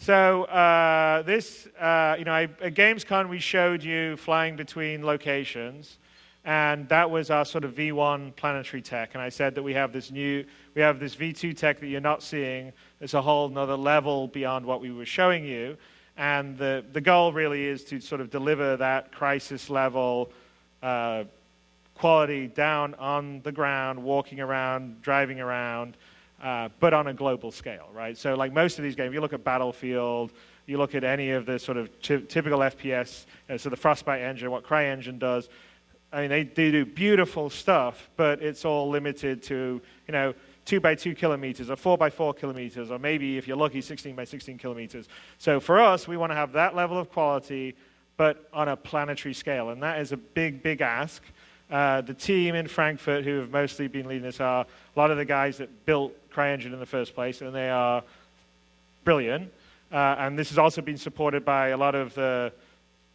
So at Gamescom we showed you flying between locations, and that was our sort of V1 planetary tech. And I said that we have this V2 tech that you're not seeing. It's a whole another level beyond what we were showing you. And the goal really is to sort of deliver that crisis level quality down on the ground, walking around, driving around, but on a global scale, right? So like most of these games, you look at Battlefield, you look at any of the sort of typical FPS, so the Frostbite engine, what CryEngine does, I mean, they do beautiful stuff, but it's all limited to, 2 by 2 kilometers or 4 by 4 kilometers, or maybe if you're lucky, 16 by 16 kilometers. So for us, we want to have that level of quality, but on a planetary scale, and that is a big, big ask. The team in Frankfurt, who have mostly been leading this, are a lot of the guys that built CryEngine in the first place, and they are brilliant. And this has also been supported by a lot of the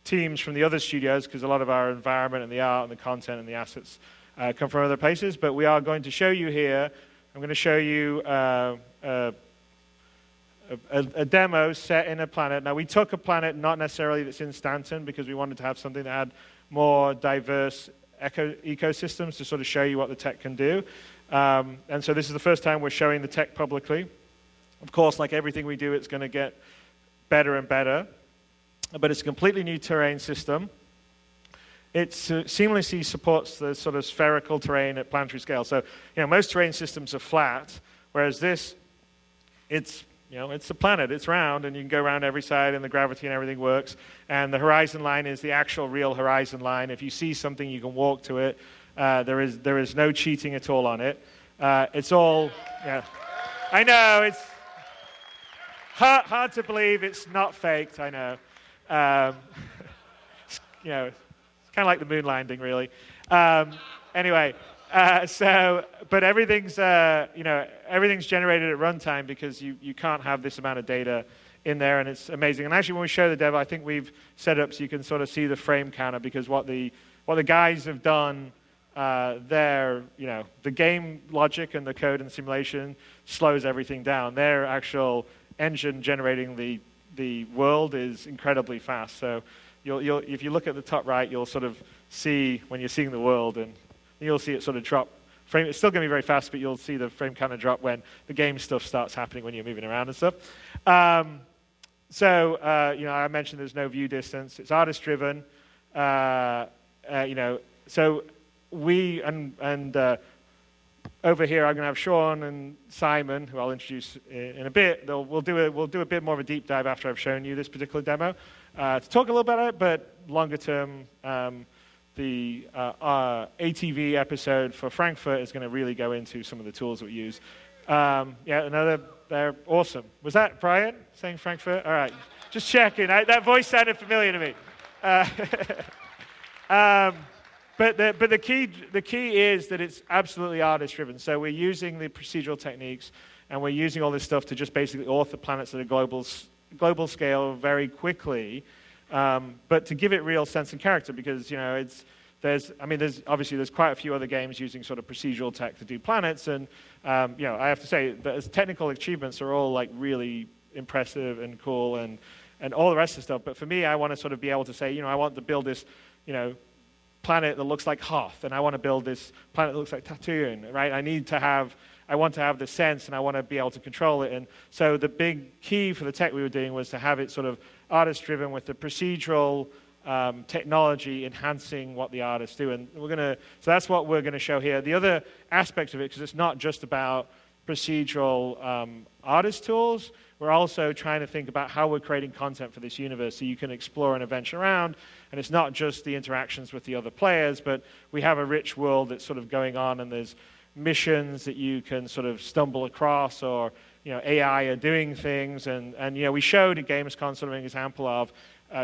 teams from the other studios, because a lot of our environment and the art and the content and the assets come from other places. But we are going to show you here, I'm going to show you a demo set in a planet. Now, we took a planet not necessarily that's in Stanton, because we wanted to have something that had more diverse ecosystems to sort of show you what the tech can do. And so this is the first time we're showing the tech publicly. Of course, like everything we do, it's going to get better and better. But it's a completely new terrain system. It seamlessly supports the sort of spherical terrain at planetary scale. So, most terrain systems are flat, whereas this, it's a planet, it's round, and you can go around every side, and the gravity and everything works. And the horizon line is the actual real horizon line. If you see something, you can walk to it. There is no cheating at all on it. It's all, I know, it's hard to believe it's not faked, I know. It's kind of like the moon landing, really. Anyway, but everything's everything's generated at runtime, because you can't have this amount of data in there, and it's amazing. And actually, when we show the demo, I think we've set it up so you can sort of see the frame counter, because what the guys have done there, the game logic and the code and simulation slows everything down. Their actual engine generating the world is incredibly fast. So if you look at the top right, you'll sort of see when you're seeing the world, and you'll see it sort of drop. It's still going to be very fast, but you'll see the frame counter drop when the game stuff starts happening, when you're moving around and stuff. I mentioned there's no view distance. It's artist-driven. So we and over here, I'm going to have Sean and Simon, who I'll introduce in a bit. We'll do a bit more of a deep dive after I've shown you this particular demo to talk a little about it, but longer term, the ATV episode for Frankfurt is going to really go into some of the tools that we use. They're awesome. Was that Brian saying Frankfurt? All right, just checking. That voice sounded familiar to me. But the key is that it's absolutely artist-driven. So we're using the procedural techniques, and we're using all this stuff to just basically author planets at a global scale very quickly, but to give it real sense and character, because there's quite a few other games using sort of procedural tech to do planets, and I have to say the technical achievements are all like really impressive and cool and all the rest of the stuff. But for me, I want to sort of be able to say, I want to build this, planet that looks like Hoth, and I want to build this planet that looks like Tatooine, right? I want to have the sense, and I want to be able to control it. And so the big key for the tech we were doing was to have it sort of artist-driven with the procedural technology enhancing what the artists do. And so that's what we're going to show here. The other aspect of it, because it's not just about procedural artist tools, we're also trying to think about how we're creating content for this universe so you can explore and adventure around. And it's not just the interactions with the other players, but we have a rich world that's sort of going on, and there's missions that you can sort of stumble across, or AI are doing things. And we showed at Gamescom sort of an example of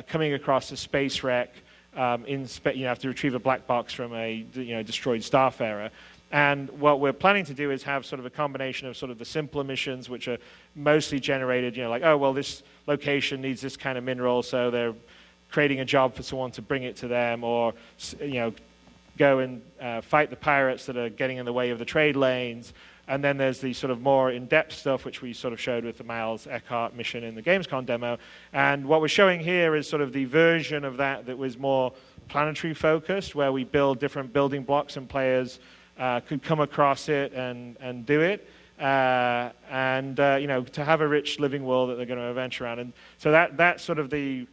coming across a space wreck. You have to retrieve a black box from a destroyed Starfarer. And what we're planning to do is have sort of a combination of sort of the simpler missions, which are mostly generated, this location needs this kind of mineral, so they're creating a job for someone to bring it to them, or go and fight the pirates that are getting in the way of the trade lanes. And then there's the sort of more in-depth stuff, which we sort of showed with the Miles Eckhart mission in the Gamescom demo. And what we're showing here is sort of the version of that was more planetary focused, where we build different building blocks and players could come across it and do it. To have a rich living world that they're going to adventure around. And so that's sort of the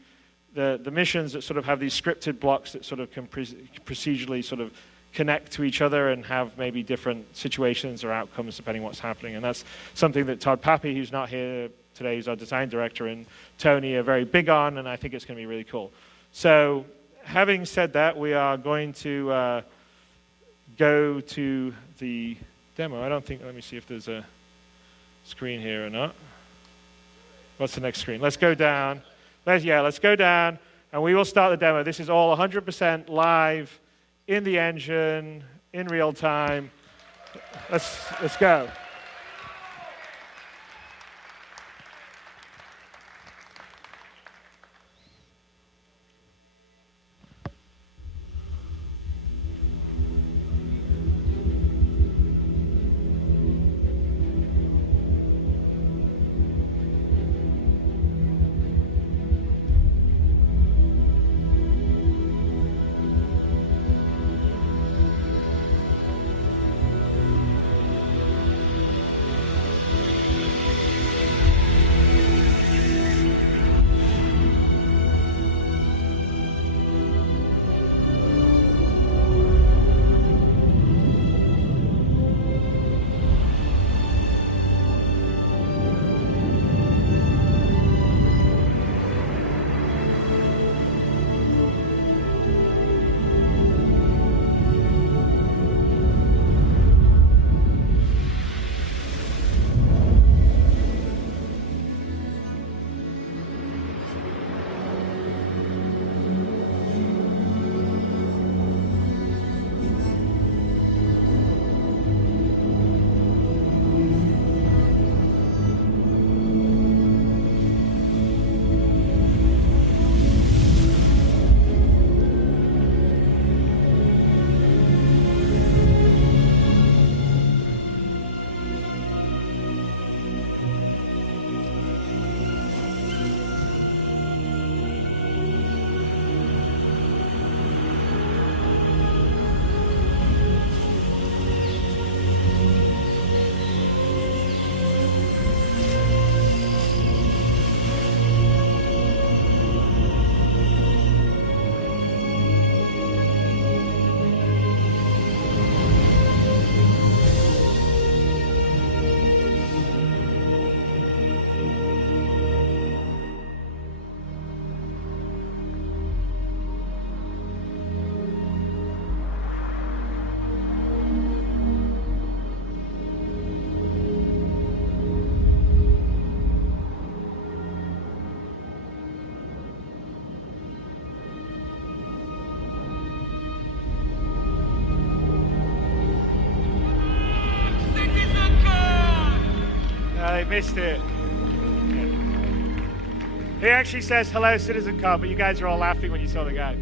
missions that sort of have these scripted blocks that sort of can procedurally sort of connect to each other and have maybe different situations or outcomes depending on what's happening. And that's something that Todd Pappy, who's not here today, who's our design director, and Tony are very big on, and I think it's going to be really cool. So having said that, we are going to go to the demo. Let me see if there's a screen here or not. What's the next screen? Let's go down. Let's go down, and we will start the demo. This is all 100% live, in the engine, in real time. Let's go. They missed it. He actually says, hello, CitizenCon, but you guys are all laughing when you saw the guy.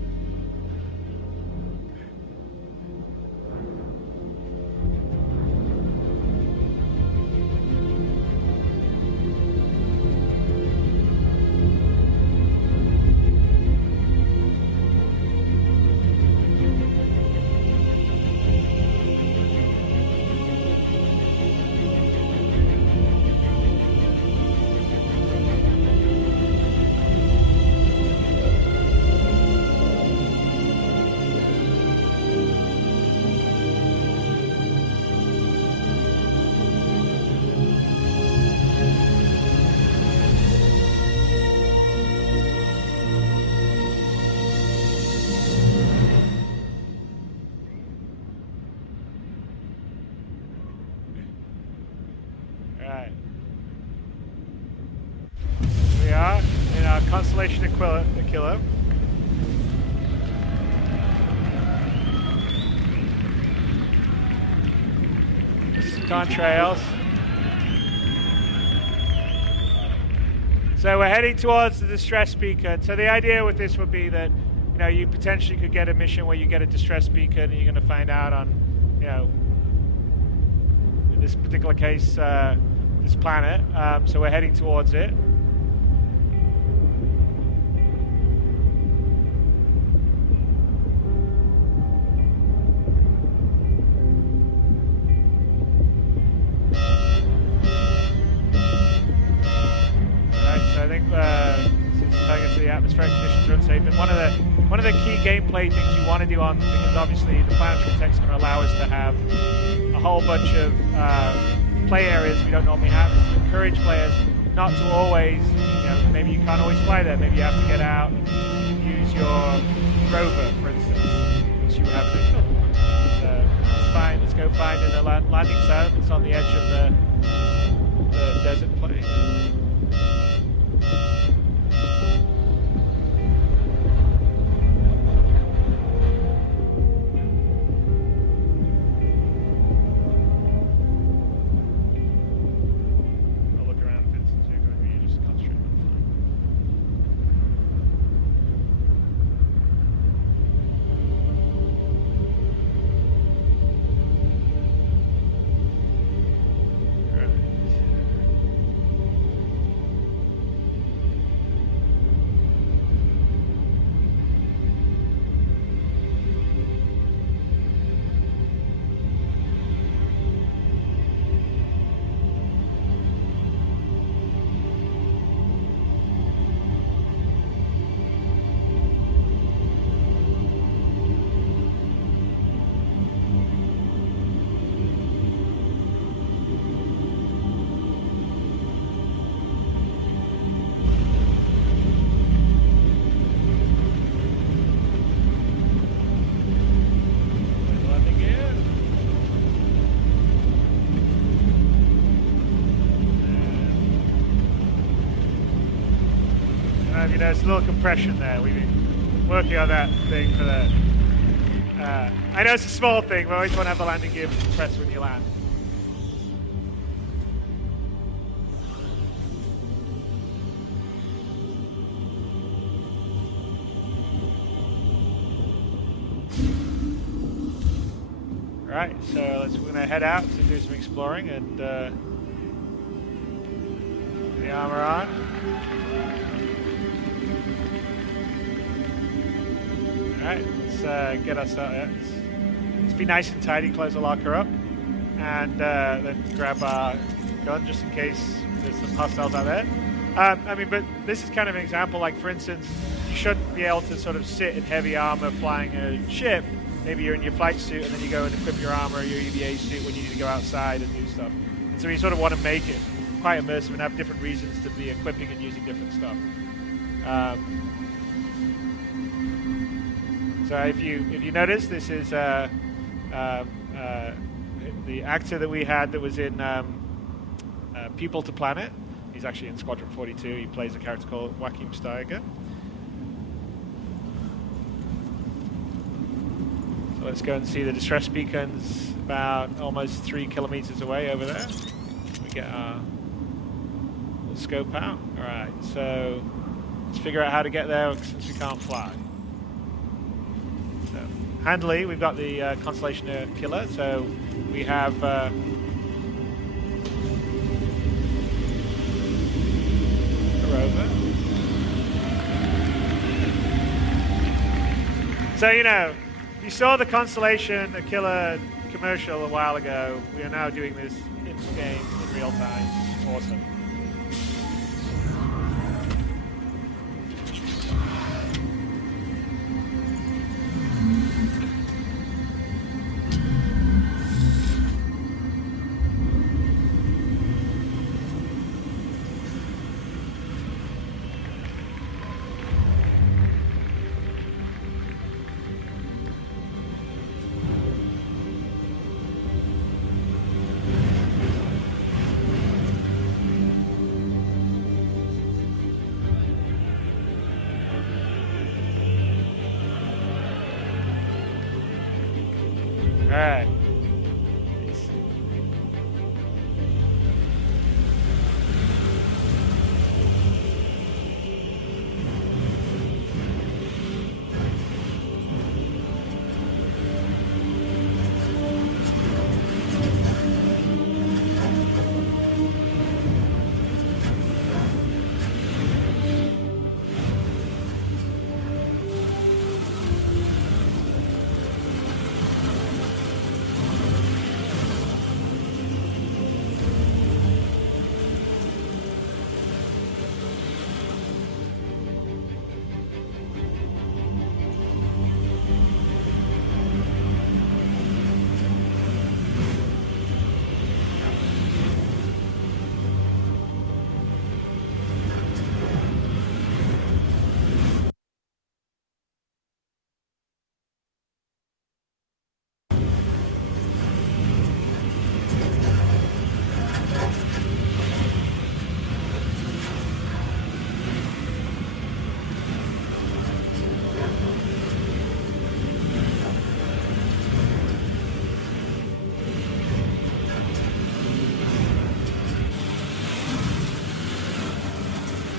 Constellation Aquila. Contrails. So we're heading towards the distress beacon. So the idea with this would be that, you potentially could get a mission where you get a distress beacon and you're going to find out on, this particular case, this planet. So we're heading towards it. I think since the atmospheric conditions are unsafe, and one of the key gameplay things you want to do on, because obviously the planetary tech is going to allow us to have a whole bunch of play areas we don't normally have, is to encourage players not to always, maybe you can't always fly there, maybe you have to get out and use your rover, for instance, which you have to. So it's fine. Let's go find a landing zone that's on the edge of the desert plain. There's a little compression there. We've been working on that thing for the... I know it's a small thing, but I always want to have the landing gear compressed when you land. Right, so we're going to head out to do some exploring and the armor on. Alright, let's get us out. Let's be nice and tidy, close the locker up, and then grab our gun just in case there's some hostiles out there. But this is kind of an example, like for instance, you shouldn't be able to sort of sit in heavy armor flying a ship. Maybe you're in your flight suit and then you go and equip your armor or your EVA suit when you need to go outside and do stuff. And so you sort of want to make it quite immersive and have different reasons to be equipping and using different stuff. So if you notice, this is the actor that we had that was in People to Planet. He's actually in Squadron 42. He plays a character called Joachim Steiger. So let's go and see the distress beacons about almost 3 kilometers away over there. We get our little scope out. All right, so let's figure out how to get there since we can't fly. So, handily, we've got the Constellation Killer, so we have a rover. So, you saw the Constellation Killer commercial a while ago. We are now doing this in game, in real time. Awesome. All right.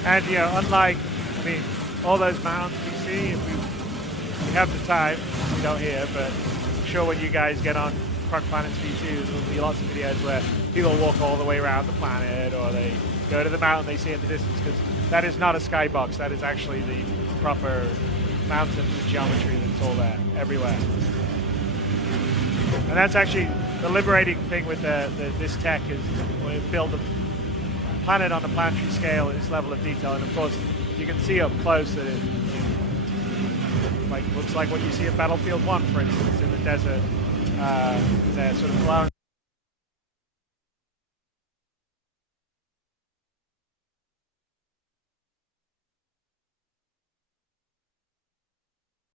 And unlike, all those mountains you see, if we have the time, we don't here, but I'm sure when you guys get on Croc Planets V2, there'll be lots of videos where people walk all the way around the planet, or they go to the mountain they see in the distance, because that is not a skybox, that is actually the proper mountain geometry that's all there, everywhere. And that's actually the liberating thing with this tech, is when you build a planet on a planetary scale at this level of detail, and of course you can see up close that it looks like what you see at Battlefield 1, for instance, in the desert. They're sort of glowing